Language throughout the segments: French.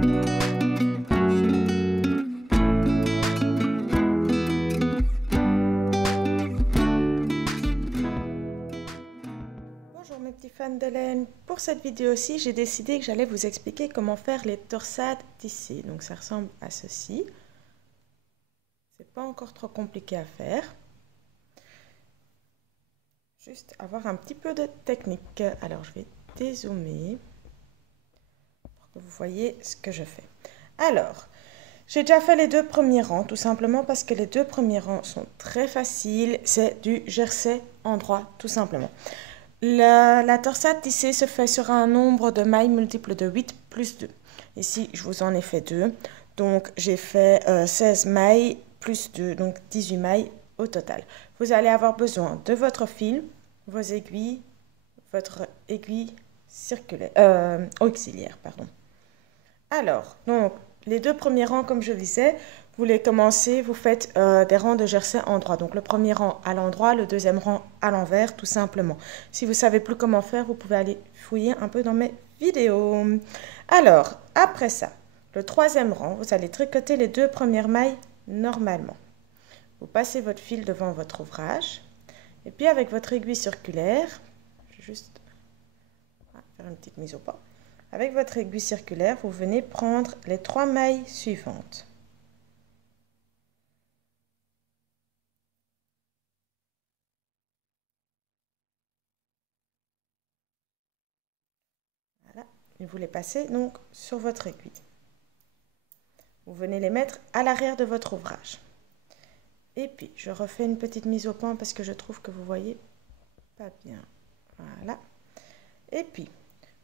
Bonjour mes petits fans de laine, pour cette vidéo aussi j'ai décidé que j'allais vous expliquer comment faire les torsades tissées. Donc ça ressemble à ceci, c'est pas encore trop compliqué à faire, juste avoir un petit peu de technique. Alors je vais dézoomer pour que vous voyez ce que je fais. Alors, j'ai déjà fait les deux premiers rangs, tout simplement parce que les deux premiers rangs sont très faciles, c'est du jersey en droit, tout simplement. La torsade tissée se fait sur un nombre de mailles multiple de 8 plus 2. Ici, je vous en ai fait 2. Donc, j'ai fait 16 mailles plus 2, donc 18 mailles au total. Vous allez avoir besoin de votre fil, vos aiguilles, votre aiguille circulaire, auxiliaire, pardon. Alors, donc, les deux premiers rangs, comme je disais, vous les commencez, vous faites des rangs de jersey en droit. Donc, le premier rang à l'endroit, le deuxième rang à l'envers, tout simplement. Si vous ne savez plus comment faire, vous pouvez aller fouiller un peu dans mes vidéos. Alors, après ça, le troisième rang, vous allez tricoter les deux premières mailles normalement. Vous passez votre fil devant votre ouvrage. Et puis, avec votre aiguille circulaire, je vais juste faire une petite mise au pas. Avec votre aiguille circulaire, vous venez prendre les 3 mailles suivantes. Voilà. Et vous les passez donc sur votre aiguille. Vous venez les mettre à l'arrière de votre ouvrage. Et puis, je refais une petite mise au point parce que je trouve que vous voyez pas bien. Voilà. Et puis,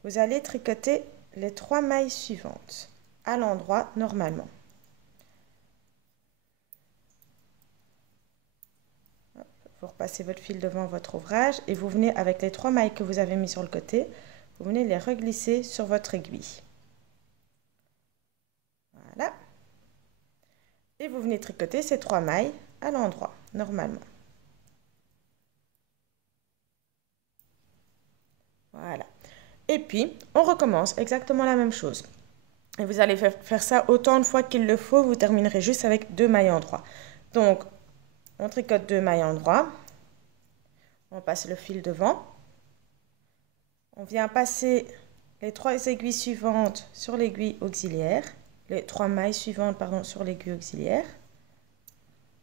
vous allez tricoter les 3 mailles suivantes à l'endroit normalement. Vous repassez votre fil devant votre ouvrage et vous venez avec les 3 mailles que vous avez mis sur le côté, vous venez les reglisser sur votre aiguille. Voilà. Et vous venez tricoter ces 3 mailles à l'endroit normalement. Voilà. Et puis, on recommence exactement la même chose. Et vous allez faire ça autant de fois qu'il le faut. Vous terminerez juste avec 2 mailles en droit. Donc, on tricote 2 mailles en droit. On passe le fil devant. On vient passer les 3 aiguilles suivantes sur l'aiguille auxiliaire. Les 3 mailles suivantes, pardon, sur l'aiguille auxiliaire.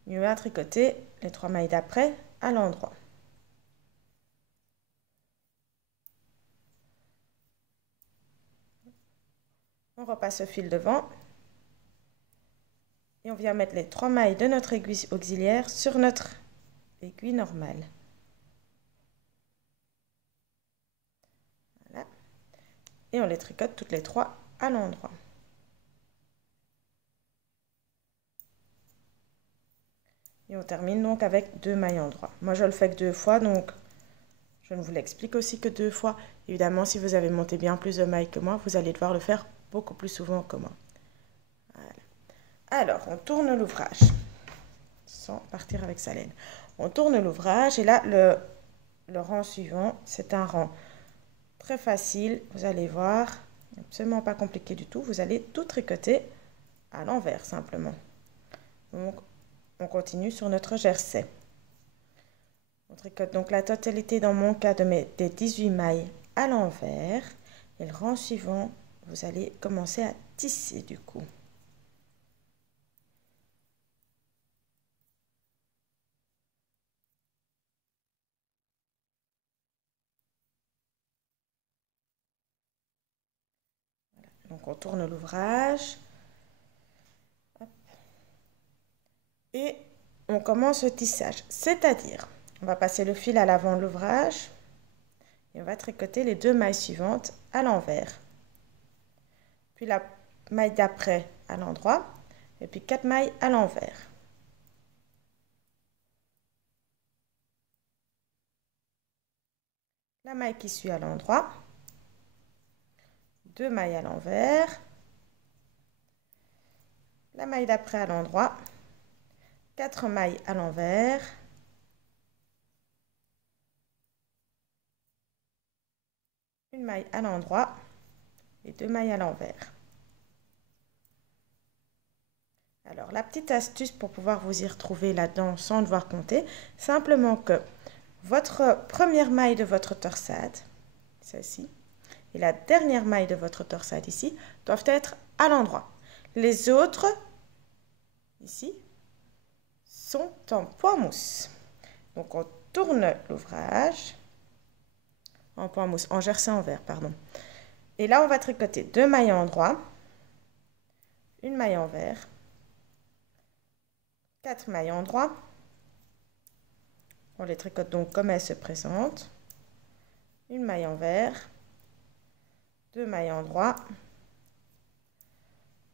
Et on va tricoter les 3 mailles d'après à l'endroit. On repasse le fil devant et on vient mettre les 3 mailles de notre aiguille auxiliaire sur notre aiguille normale. Voilà. Et on les tricote toutes les 3 à l'endroit. Et on termine donc avec 2 mailles en droit. Moi je le fais que 2 fois, donc je ne vous l'explique aussi que 2 fois. Évidemment, si vous avez monté bien plus de mailles que moi, vous allez devoir le faire beaucoup plus souvent que moi. Voilà. Alors, on tourne l'ouvrage, sans partir avec sa laine. On tourne l'ouvrage et là, le rang suivant, c'est un rang très facile. Vous allez voir, absolument pas compliqué du tout. Vous allez tout tricoter à l'envers simplement. Donc, on continue sur notre jersey. On tricote donc la totalité, dans mon cas, des 18 mailles à l'envers. Et le rang suivant, vous allez commencer à tisser du coup. Voilà. Donc on tourne l'ouvrage. Et on commence le tissage. C'est-à-dire, on va passer le fil à l'avant de l'ouvrage. Et on va tricoter les 2 mailles suivantes à l'envers. Puis la maille d'après à l'endroit. Et puis 4 mailles à l'envers. La maille qui suit à l'endroit. 2 mailles à l'envers. La maille d'après à l'endroit. 4 mailles à l'envers. Une maille à l'endroit et 2 mailles à l'envers. Alors, la petite astuce pour pouvoir vous y retrouver là-dedans sans devoir compter, simplement que votre première maille de votre torsade, celle-ci, et la dernière maille de votre torsade ici, doivent être à l'endroit. Les autres, ici, sont en point mousse. Donc, on tourne l'ouvrage en point mousse, en jersey en vert, pardon. Et là, on va tricoter 2 mailles en endroit, une maille en vert, 4 mailles en endroit. On les tricote donc comme elles se présentent. Une maille en vert, 2 mailles en endroit,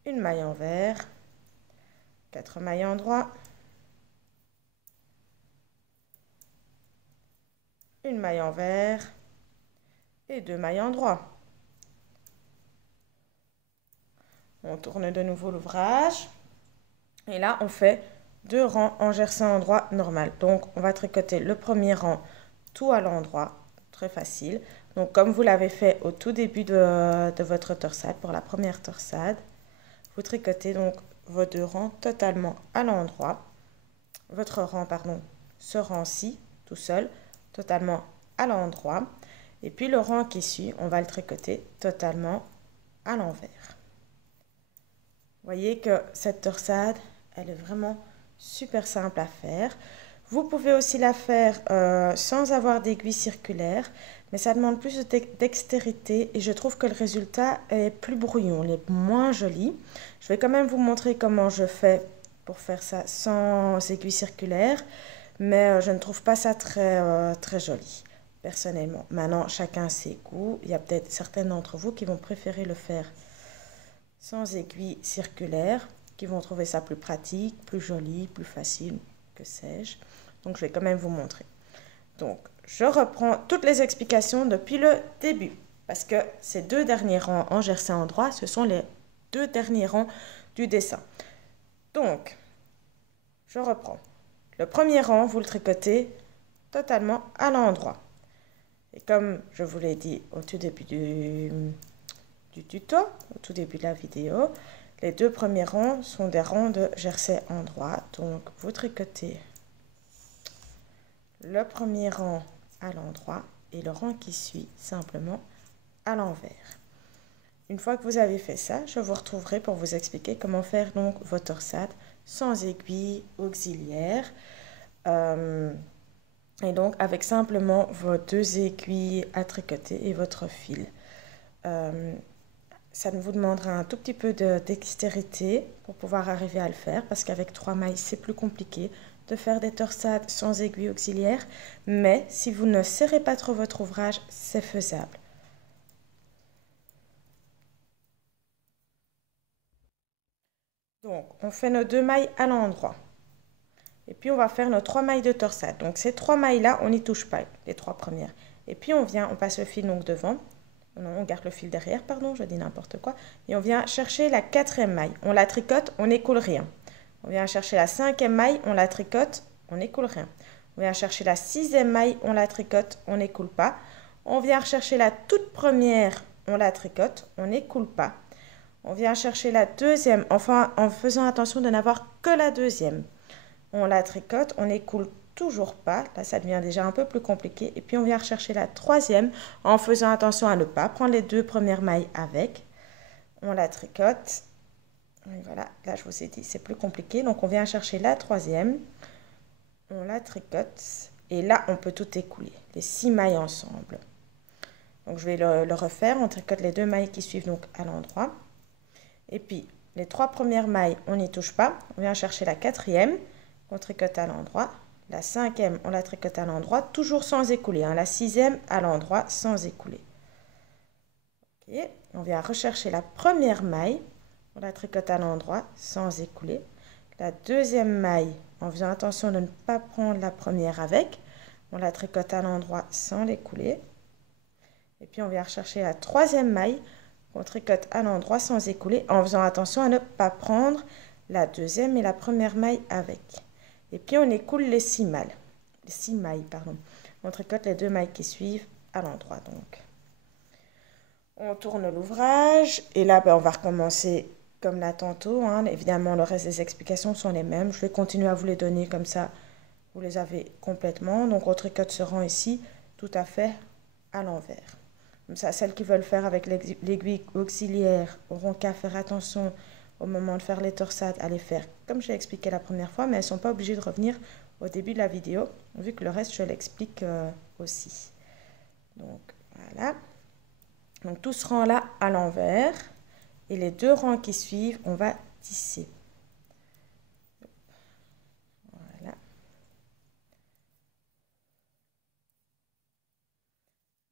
une maille en vert, 4 mailles en endroit, une maille en vert et 2 mailles en endroit. On tourne de nouveau l'ouvrage et là on fait 2 rangs en jersey en endroit normal. Donc on va tricoter le premier rang tout à l'endroit, très facile. Donc comme vous l'avez fait au tout début de votre torsade, pour la première torsade, vous tricotez donc vos 2 rangs totalement à l'endroit. Votre rang, pardon, ce rang-ci, tout seul, totalement à l'endroit. Et puis le rang qui suit, on va le tricoter totalement à l'envers. Vous voyez que cette torsade, elle est vraiment super simple à faire. Vous pouvez aussi la faire sans avoir d'aiguille circulaire, mais ça demande plus de dextérité et je trouve que le résultat est plus brouillon, il est moins joli. Je vais quand même vous montrer comment je fais pour faire ça sans aiguille circulaire, mais je ne trouve pas ça très joli, personnellement. Maintenant, chacun ses goûts. Il y a peut-être certains d'entre vous qui vont préférer le faire sans aiguille circulaire, qui vont trouver ça plus pratique, plus joli, plus facile, que sais-je. Donc, je vais quand même vous montrer. Donc, je reprends toutes les explications depuis le début, parce que ces 2 derniers rangs en jersey en endroit, ce sont les 2 derniers rangs du dessin. Donc, je reprends. Le premier rang, vous le tricotez totalement à l'endroit. Et comme je vous l'ai dit au tout début du tuto, au tout début de la vidéo, les 2 premiers rangs sont des rangs de jersey en endroit. Donc, vous tricotez le premier rang à l'endroit et le rang qui suit simplement à l'envers. Une fois que vous avez fait ça, je vous retrouverai pour vous expliquer comment faire donc vos torsades sans aiguille auxiliaire. Et donc avec simplement vos 2 aiguilles à tricoter et votre fil. Ça vous demandera un tout petit peu de dextérité pour pouvoir arriver à le faire, parce qu'avec 3 mailles, c'est plus compliqué de faire des torsades sans aiguille auxiliaire. Mais si vous ne serrez pas trop votre ouvrage, c'est faisable. Donc, on fait nos 2 mailles à l'endroit. Et puis, on va faire nos 3 mailles de torsade. Donc, ces 3 mailles-là, on n'y touche pas, les 3 premières. Et puis, on passe le fil donc devant. Non, on garde le fil derrière, pardon, je dis n'importe quoi. Et on vient chercher la 4e maille. On la tricote, on n'écoule rien. On vient chercher la 5e maille, on la tricote, on n'écoule rien. On vient chercher la 6e maille, on la tricote, on n'écoule pas. On vient chercher la toute première, on la tricote, on n'écoule pas. On vient chercher la 2e, enfin en faisant attention de n'avoir que la 2e. On la tricote, on n'écoule toujours pas. Là, ça devient déjà un peu plus compliqué. Et puis, on vient rechercher la 3e en faisant attention à ne pas prendre les 2 premières mailles avec. On la tricote. Et voilà, là, je vous ai dit, c'est plus compliqué. Donc, on vient chercher la 3e. On la tricote. Et là, on peut tout écouler, les 6 mailles ensemble. Donc, je vais le refaire. On tricote les 2 mailles qui suivent donc à l'endroit. Et puis, les 3 premières mailles, on n'y touche pas. On vient chercher la 4e. On tricote à l'endroit. La 5e, on la tricote à l'endroit, toujours sans écouler. La 6e, à l'endroit, sans écouler. Okay. On vient rechercher la première maille. On la tricote à l'endroit, sans écouler. La 2e maille, en faisant attention de ne pas prendre la première avec. On la tricote à l'endroit, sans l'écouler. Et puis, on vient rechercher la 3e maille. On tricote à l'endroit, sans écouler, en faisant attention à ne pas prendre la 2e et la première maille avec. Et puis, on écoule les 6 mailles. On tricote les 2 mailles qui suivent à l'endroit. Donc, on tourne l'ouvrage. Et là, on va recommencer comme là tantôt, hein. Évidemment, le reste des explications sont les mêmes. Je vais continuer à vous les donner comme ça, vous les avez complètement. Donc, on tricote ce rang ici tout à fait à l'envers. Comme ça, celles qui veulent faire avec l'aiguille auxiliaire auront qu'à faire attention au moment de faire les torsades, à les faire comme j'ai expliqué la première fois, mais elles ne sont pas obligées de revenir au début de la vidéo, vu que le reste, je l'explique aussi. Donc, voilà. Donc, tout ce rang-là à l'envers. Et les 2 rangs qui suivent, on va tisser. Voilà.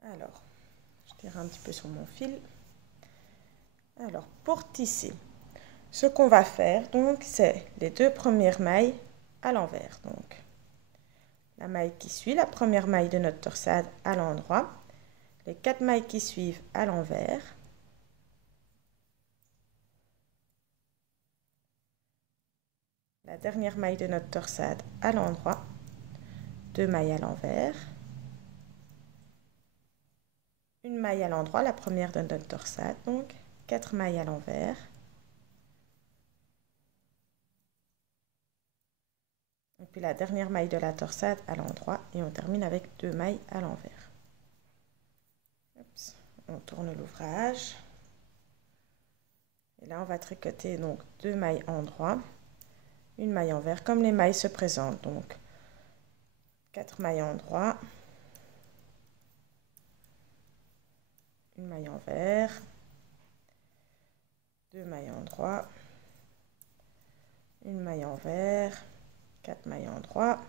Alors, je tire un petit peu sur mon fil. Alors, pour tisser, ce qu'on va faire, donc, c'est les 2 premières mailles à l'envers. Donc, la maille qui suit, la première maille de notre torsade à l'endroit, les 4 mailles qui suivent à l'envers, la dernière maille de notre torsade à l'endroit, 2 mailles à l'envers, une maille à l'endroit, la première de notre torsade, donc 4 mailles à l'envers, et puis la dernière maille de la torsade à l'endroit, et on termine avec 2 mailles à l'envers. On tourne l'ouvrage, et là on va tricoter donc 2 mailles endroit, une maille envers, comme les mailles se présentent, donc 4 mailles endroit, une maille envers, 2 mailles endroit, une maille envers, 4 mailles endroit,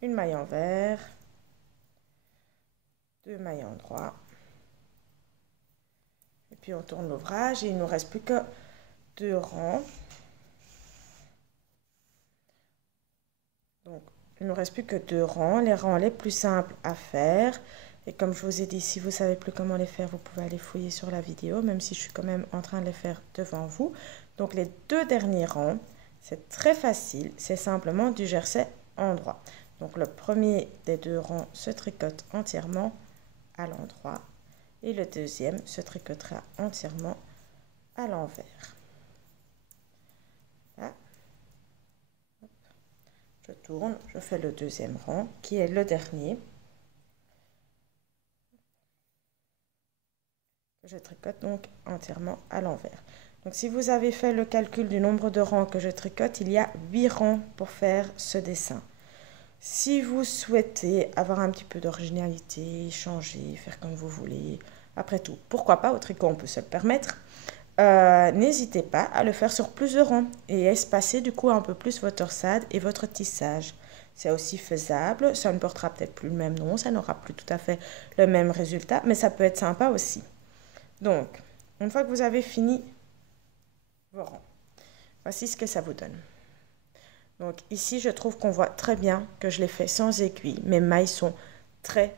une maille envers, 2 mailles endroit, et puis on tourne l'ouvrage et il ne nous reste plus que 2 rangs. Donc, il ne nous reste plus que 2 rangs, les rangs les plus simples à faire. Et comme je vous ai dit, si vous ne savez plus comment les faire, vous pouvez aller fouiller sur la vidéo, même si je suis quand même en train de les faire devant vous. Donc, les 2 derniers rangs, c'est très facile, c'est simplement du jersey endroit. Donc, le premier des 2 rangs se tricote entièrement à l'endroit et le deuxième se tricotera entièrement à l'envers. Là. Je tourne, je fais le deuxième rang qui est le dernier. Je tricote donc entièrement à l'envers. Donc si vous avez fait le calcul du nombre de rangs que je tricote, il y a 8 rangs pour faire ce dessin. Si vous souhaitez avoir un petit peu d'originalité, changer, faire comme vous voulez, après tout, pourquoi pas, au tricot on peut se le permettre, n'hésitez pas à le faire sur plusieurs rangs et espacer du coup un peu plus votre torsade et votre tissage. C'est aussi faisable, ça ne portera peut-être plus le même nom, ça n'aura plus tout à fait le même résultat, mais ça peut être sympa aussi. Donc, une fois que vous avez fini vos rangs, voici ce que ça vous donne. Donc ici, je trouve qu'on voit très bien que je l'ai fait sans aiguille. Mes mailles sont très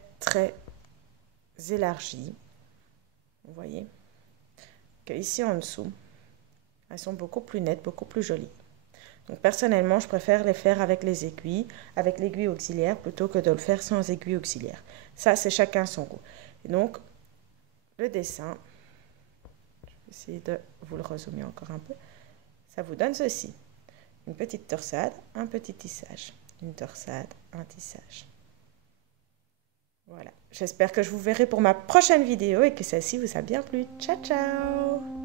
élargies. Vous voyez que ici en dessous, elles sont beaucoup plus nettes, beaucoup plus jolies. Donc personnellement, je préfère les faire avec les aiguilles, avec l'aiguille auxiliaire, plutôt que de le faire sans aiguille auxiliaire. Ça, c'est chacun son goût. Et donc, le dessin, je vais essayer de vous le résumer encore un peu, ça vous donne ceci. Une petite torsade, un petit tissage. Une torsade, un tissage. Voilà. J'espère que je vous verrai pour ma prochaine vidéo et que celle-ci vous a bien plu. Ciao, ciao!